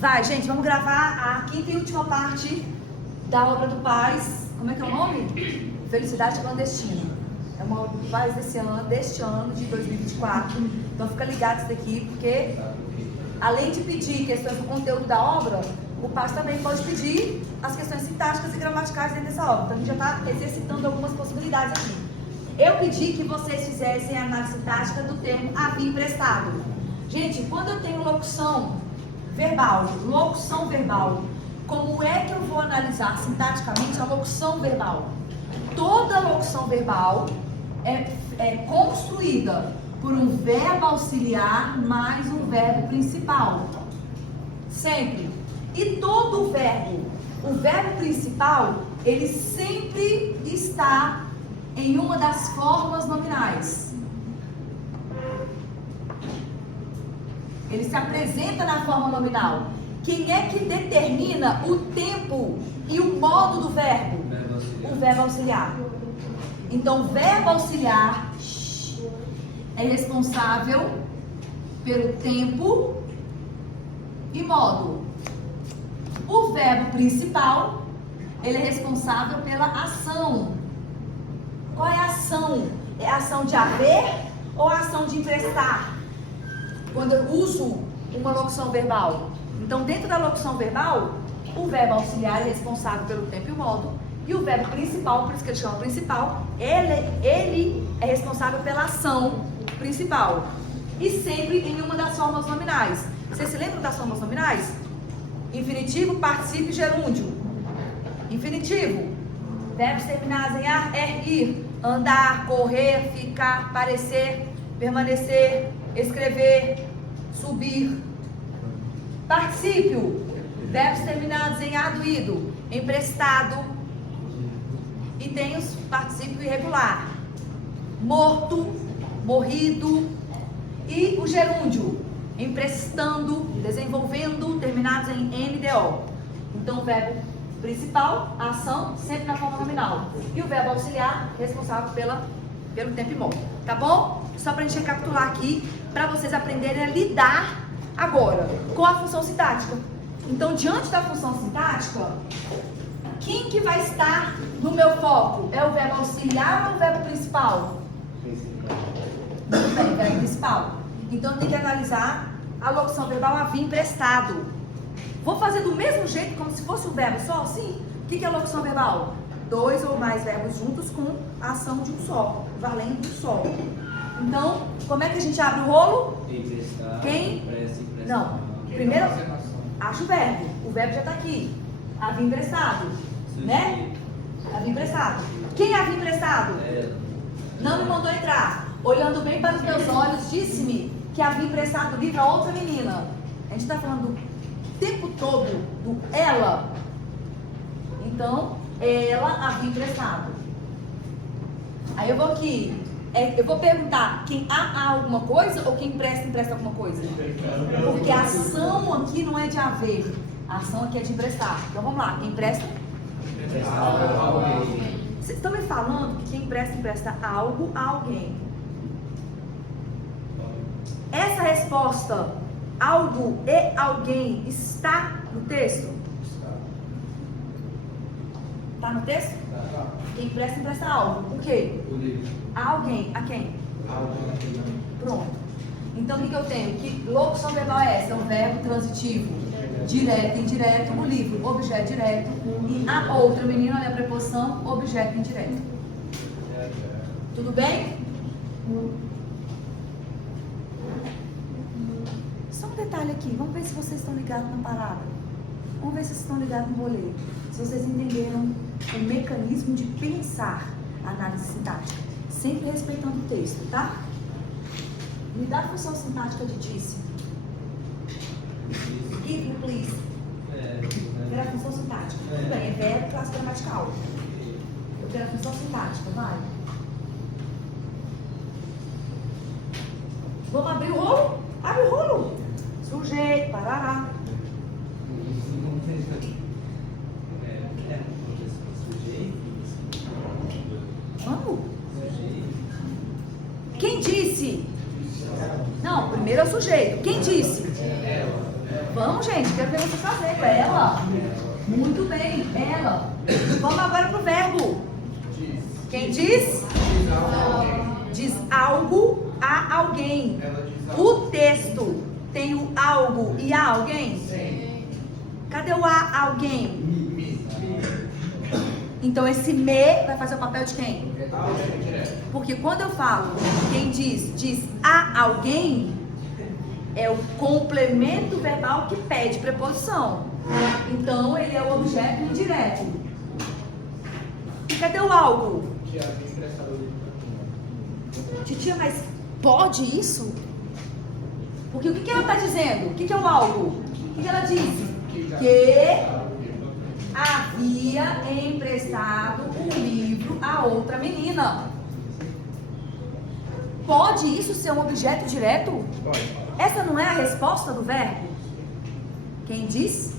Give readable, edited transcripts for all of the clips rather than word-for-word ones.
Vai, gente, vamos gravar a quinta e última parte da obra do Paz. Como é que é o nome? Felicidade Clandestina. É uma obra do Paz deste ano, de 2024. Então fica ligado isso daqui, porque além de pedir questões do conteúdo da obra, o Paz também pode pedir as questões sintáticas e gramaticais dentro dessa obra. Então a gente já está exercitando algumas possibilidades aqui. Eu pedi que vocês fizessem a análise sintática do termo havia emprestado. Gente, quando eu tenho locução verbal, como é que eu vou analisar sintaticamente a locução verbal? Toda locução verbal é construída por um verbo auxiliar mais um verbo principal. Sempre. E todo o verbo principal, ele sempre está em uma das formas nominais. Ele se apresenta na forma nominal. Quem é que determina o tempo e o modo do verbo? O verbo auxiliar. Então, o verbo auxiliar é responsável pelo tempo e modo. O verbo principal, ele é responsável pela ação. Qual é a ação? É a ação de haver ou a ação de emprestar? Quando eu uso uma locução verbal. Então, dentro da locução verbal, o verbo auxiliar é responsável pelo tempo e o modo. E o verbo principal, por isso que ele chama principal, ele é responsável pela ação principal. E sempre em uma das formas nominais. Vocês se lembram das formas nominais? Infinitivo, particípio e gerúndio. Infinitivo. Verbos terminados em ar, ir. Andar, correr, ficar, parecer, permanecer, escrever, subir. Particípio. Verbos terminados em ado, ido. Emprestado. E tem os particípio irregular. Morto, morrido. E o gerúndio. Emprestando, desenvolvendo, terminados em NDO. Então, o verbo principal, a ação, sempre na forma nominal. E o verbo auxiliar, responsável pelo tempo e modo. Tá bom? Só pra gente recapitular aqui, para vocês aprenderem a lidar agora com a função sintática. Então, diante da função sintática, quem que vai estar no meu foco? É o verbo auxiliar ou o verbo principal? Muito bem, o verbo principal. Então, tem que analisar a locução verbal havia emprestado. Vou fazer do mesmo jeito, como se fosse um verbo só? Sim. O que é locução verbal? Dois ou mais verbos juntos com a ação de um só, valendo um só. Então, como é que a gente abre o rolo? Emprestar, Quem? Não. Primeiro, acha o verbo. O verbo já está aqui. Havia emprestado. Né? Havia emprestado. Quem havia emprestado? Não me mandou entrar. Olhando bem para os meus olhos, disse-me que havia emprestado o livro a outra menina. A gente está falando do tempo todo do ela. Então, ela havia emprestado. Aí eu vou aqui. Eu vou perguntar, quem há alguma coisa ou quem empresta alguma coisa? Porque a ação aqui não é de haver. A ação aqui é de emprestar. Então vamos lá, quem empresta? Vocês estão me falando que quem empresta algo a alguém. Essa resposta, algo e alguém, está no texto? Está no texto? Quem empresta algo. O quê? O livro. A alguém. A quem? Pronto. Então o que eu tenho? Que locução verbal é essa? É um verbo transitivo. Direto e indireto. O livro, objeto direto. E a outra menina, olha a preposição, objeto indireto. Tudo bem? Só um detalhe aqui. Vamos ver se vocês estão ligados na parada. Vamos ver se vocês estão ligados no rolê. Se vocês entenderam o mecanismo de pensar a análise sintática. Sempre respeitando o texto, tá? Me dá a função sintática de disse. Give me, please. Era a função sintática. Tudo bem, é verbo, classe gramatical. Eu quero a função sintática, vai. Vamos abrir o rolo? Abre o rolo. Sujeito, parará. Vamos? Quem disse? Não, primeiro é o sujeito. Quem disse? Vamos, gente, quero ver você fazer. Ela. Muito bem, ela. Vamos agora pro verbo. Quem diz? Diz algo a alguém. O texto tem o algo e a alguém? Cadê o a alguém? Então esse me vai fazer o papel de quem? Porque quando eu falo quem diz a alguém, é o complemento verbal que pede preposição. Então ele é o objeto indireto. Cadê o algo? Titia, mas pode isso? Porque o que ela está dizendo? O que é o algo? O que ela disse? Que havia emprestado um livro a outra menina. Pode isso ser um objeto direto? Essa não é a resposta do verbo? Quem diz?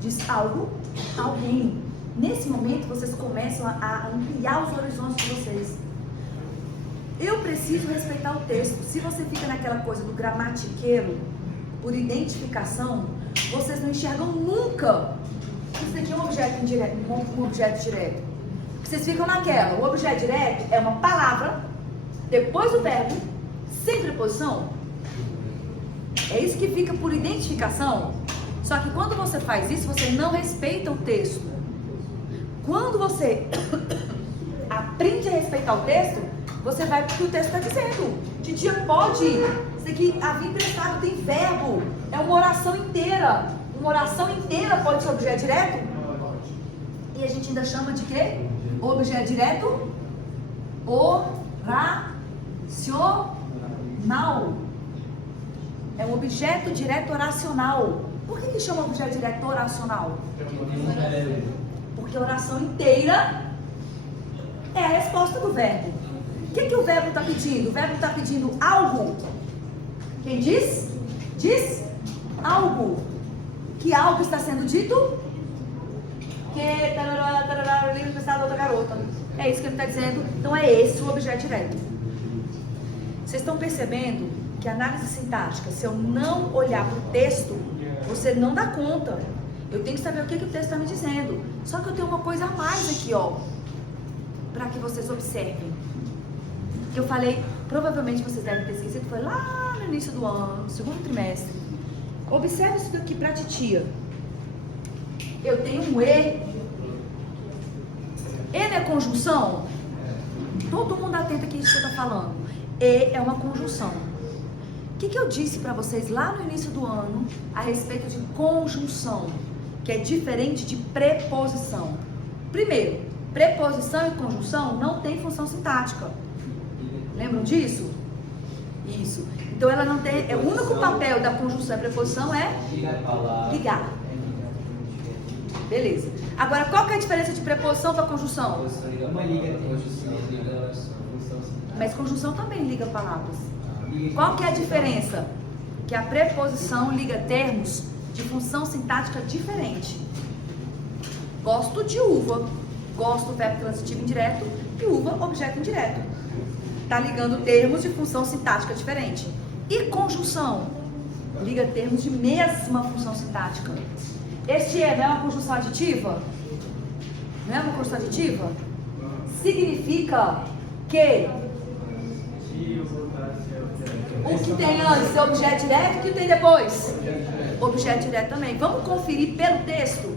Diz algo, alguém. Nesse momento vocês começam a ampliar os horizontes de vocês. Eu preciso respeitar o texto. Se você fica naquela coisa do gramatiqueiro, por identificação, vocês não enxergam nunca. Isso aqui é um objeto indireto, um objeto direto. Vocês ficam naquela. O objeto direto é uma palavra, depois do verbo, sem preposição. É isso que fica por identificação. Só que quando você faz isso, você não respeita o texto. Quando você aprende a respeitar o texto, você vai porque o texto está dizendo. Titia, pode. Isso aqui, havia emprestado, tem verbo. É uma oração inteira. Uma oração inteira pode ser objeto direto? E a gente ainda chama de quê? Objeto direto? Oracional. É um objeto direto oracional. Por que chama objeto direto oracional? Porque a oração inteira é a resposta do verbo. O que o verbo está pedindo? O verbo está pedindo algo. Quem diz? Diz algo. Que algo está sendo dito? Que tarará, o livro emprestado a outra garota. É isso que ele está dizendo. Então é esse o objeto direto. Vocês estão percebendo que a análise sintática, se eu não olhar para o texto, você não dá conta. Eu tenho que saber o que o texto está me dizendo. Só que eu tenho uma coisa a mais aqui, ó, para que vocês observem. Que eu falei, provavelmente vocês devem ter esquecido, foi lá no início do ano, no segundo trimestre. Observe isso aqui para a titia. Eu tenho um E. E não é conjunção? Todo mundo atenta aqui isso que eu estou falando. E é uma conjunção. O que eu disse para vocês lá no início do ano a respeito de conjunção, que é diferente de preposição? Primeiro, preposição e conjunção não tem função sintática. Lembram disso? Isso. Então ela não tem. O único papel da conjunção e preposição é ligar. Beleza. Agora, qual que é a diferença de preposição para conjunção? Mas conjunção também liga palavras. Qual que é a diferença? Que a preposição liga termos de função sintática diferente. Gosto de uva. Gosto, verbo transitivo indireto. E uva, objeto indireto. Está ligando termos de função sintática diferente. E conjunção? Liga termos de mesma função sintática. Este é, não é uma conjunção aditiva? Não é uma conjunção aditiva? Significa que o que tem antes é objeto direto, o que tem depois? Objeto direto também. Vamos conferir pelo texto.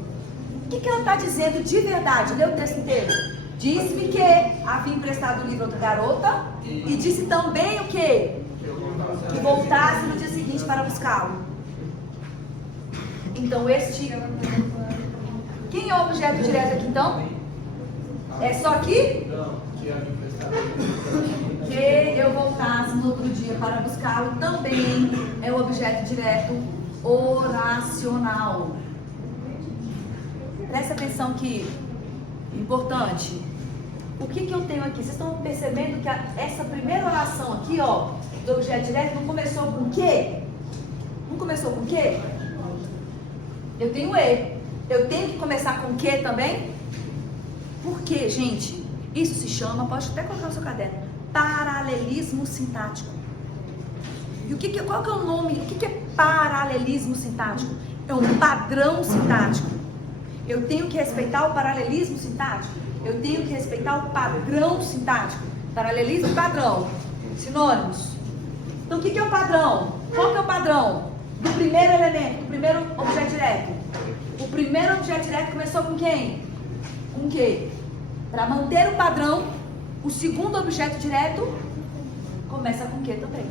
O que ela está dizendo de verdade? Lê o texto inteiro. Disse-me que havia emprestado o livro a outra garota e disse também o quê? Que voltasse no dia seguinte para buscá-lo. Então este... Quem é o objeto direto aqui então? É só aqui? Que eu voltasse no outro dia para buscá-lo também é o objeto direto oracional. Presta atenção que importante. O que eu tenho aqui? Vocês estão percebendo que essa primeira oração aqui, ó, do objeto direto não começou com quê? Não começou com quê? Eu tenho E. Eu tenho que começar com que também? Por quê, gente? Isso se chama, pode até colocar no seu caderno, paralelismo sintático. E qual que é o nome? O que é paralelismo sintático? É um padrão sintático. Eu tenho que respeitar o paralelismo sintático. Eu tenho que respeitar o padrão sintático. Paralelismo e padrão. Sinônimos. Então, o que é o padrão? Qual que é o padrão do primeiro elemento, do primeiro objeto direto? O primeiro objeto direto começou com quem? Com quê? Para manter o padrão, o segundo objeto direto começa com quê também?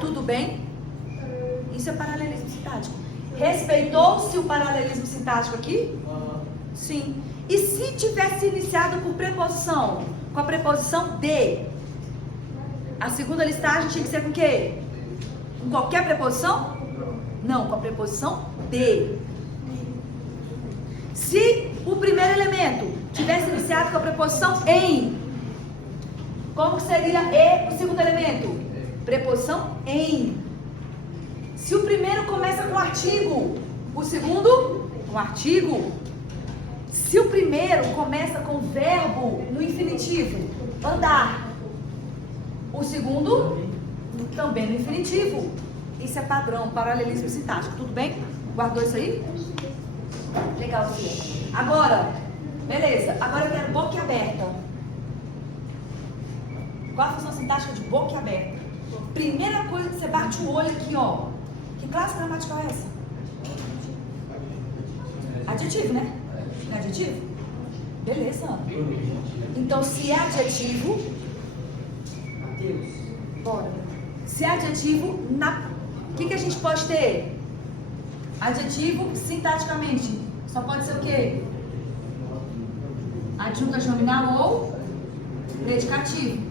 Tudo bem? Isso é paralelismo sintático. Respeitou-se o paralelismo sintático aqui? Sim. E se tivesse iniciado por preposição? Com a preposição de? A segunda listagem tinha que ser com quê? Com qualquer preposição? Não, com a preposição de. Se o primeiro elemento tivesse iniciado com a preposição em, como seria e o segundo elemento? Preposição em. Se o primeiro começa com artigo, o segundo com artigo. Se o primeiro começa com verbo no infinitivo, andar, o segundo também no infinitivo. Isso é padrão, paralelismo sintático. Tudo bem? Guardou isso aí? Legal, Tia. Agora, beleza. Agora eu quero boquiaberta. Qual a função sintática de boquiaberta? Primeira coisa que você bate o olho aqui, ó. Que classe gramatical é essa? Adjetivo, né? Não é adjetivo? Beleza. Então, se é adjetivo... Bora. Se é adjetivo, o que a gente pode ter? Adjetivo, sintaticamente, só pode ser o quê? Adjunta nominal ou predicativo.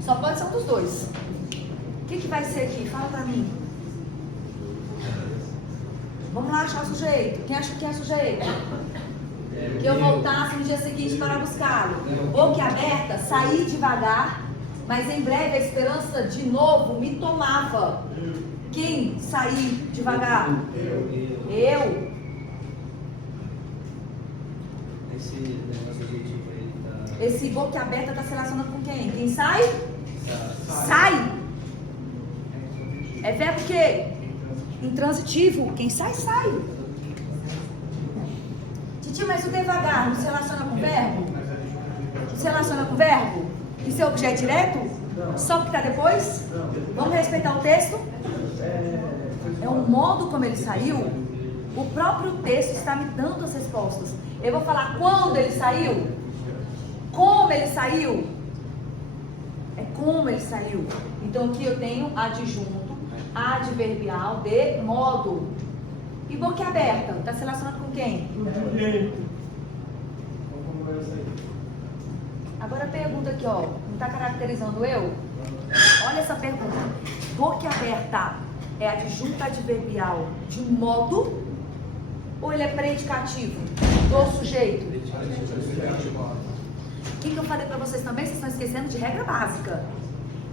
Só pode ser um dos dois. O que vai ser aqui? Fala pra mim. Vamos lá achar o sujeito. Quem acha que é sujeito? Que eu voltasse no dia seguinte para buscá-lo. Boquiaberta, saí devagar, mas em breve a esperança de novo me tomava. Quem sair devagar? Eu. Esse boquiaberta está se relacionando com quem? Quem sai? Sai. É verbo o quê? Intransitivo. Quem sai, sai. Titio, mas o devagar não se relaciona com verbo? Não se relaciona com verbo? Isso é objeto direto? Só que está depois? Vamos respeitar o texto? É o modo como ele saiu. O próprio texto está me dando as respostas. Eu vou falar quando ele saiu, como ele saiu. É como ele saiu. Então aqui eu tenho adjunto, adverbial de modo. E boquiaberta, está se relacionando com quem? Agora a pergunta aqui, ó. Não está caracterizando eu? Olha essa pergunta. Boquiaberta é adjunto adverbial de modo ou ele é predicativo do sujeito? O que eu falei para vocês também? Vocês estão esquecendo de regra básica.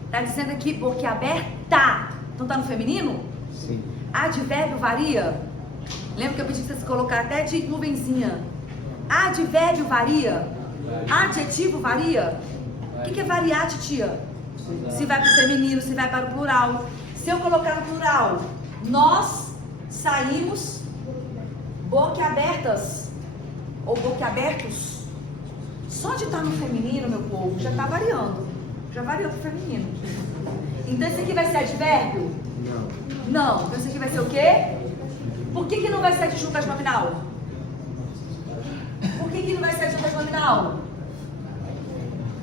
Está dizendo aqui boquiaberta. Então tá no feminino? Sim. Advérbio varia? Lembra que eu pedi que vocês colocaram até de nuvenzinha? Advérbio varia? Adjetivo varia? O que é variar, titia? Se vai para o feminino, se vai para o plural. Se eu colocar no plural, nós saímos boquiabertas ou boquiabertos. Só de estar no feminino, meu povo, já está variando. Já variou para o feminino. Então esse aqui vai ser advérbio? Não. Então esse aqui vai ser o quê? Por que não vai ser adjunto adnominal? Por que não vai ser adjunto adnominal?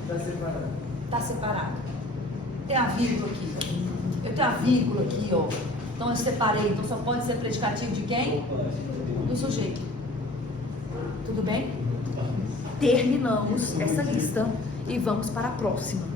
Está separado. Está separado. Tem a vírgula aqui. Eu tenho a vírgula aqui, ó. Então eu separei. Então só pode ser predicativo de quem? Do sujeito. Tudo bem? Terminamos essa lista e vamos para a próxima.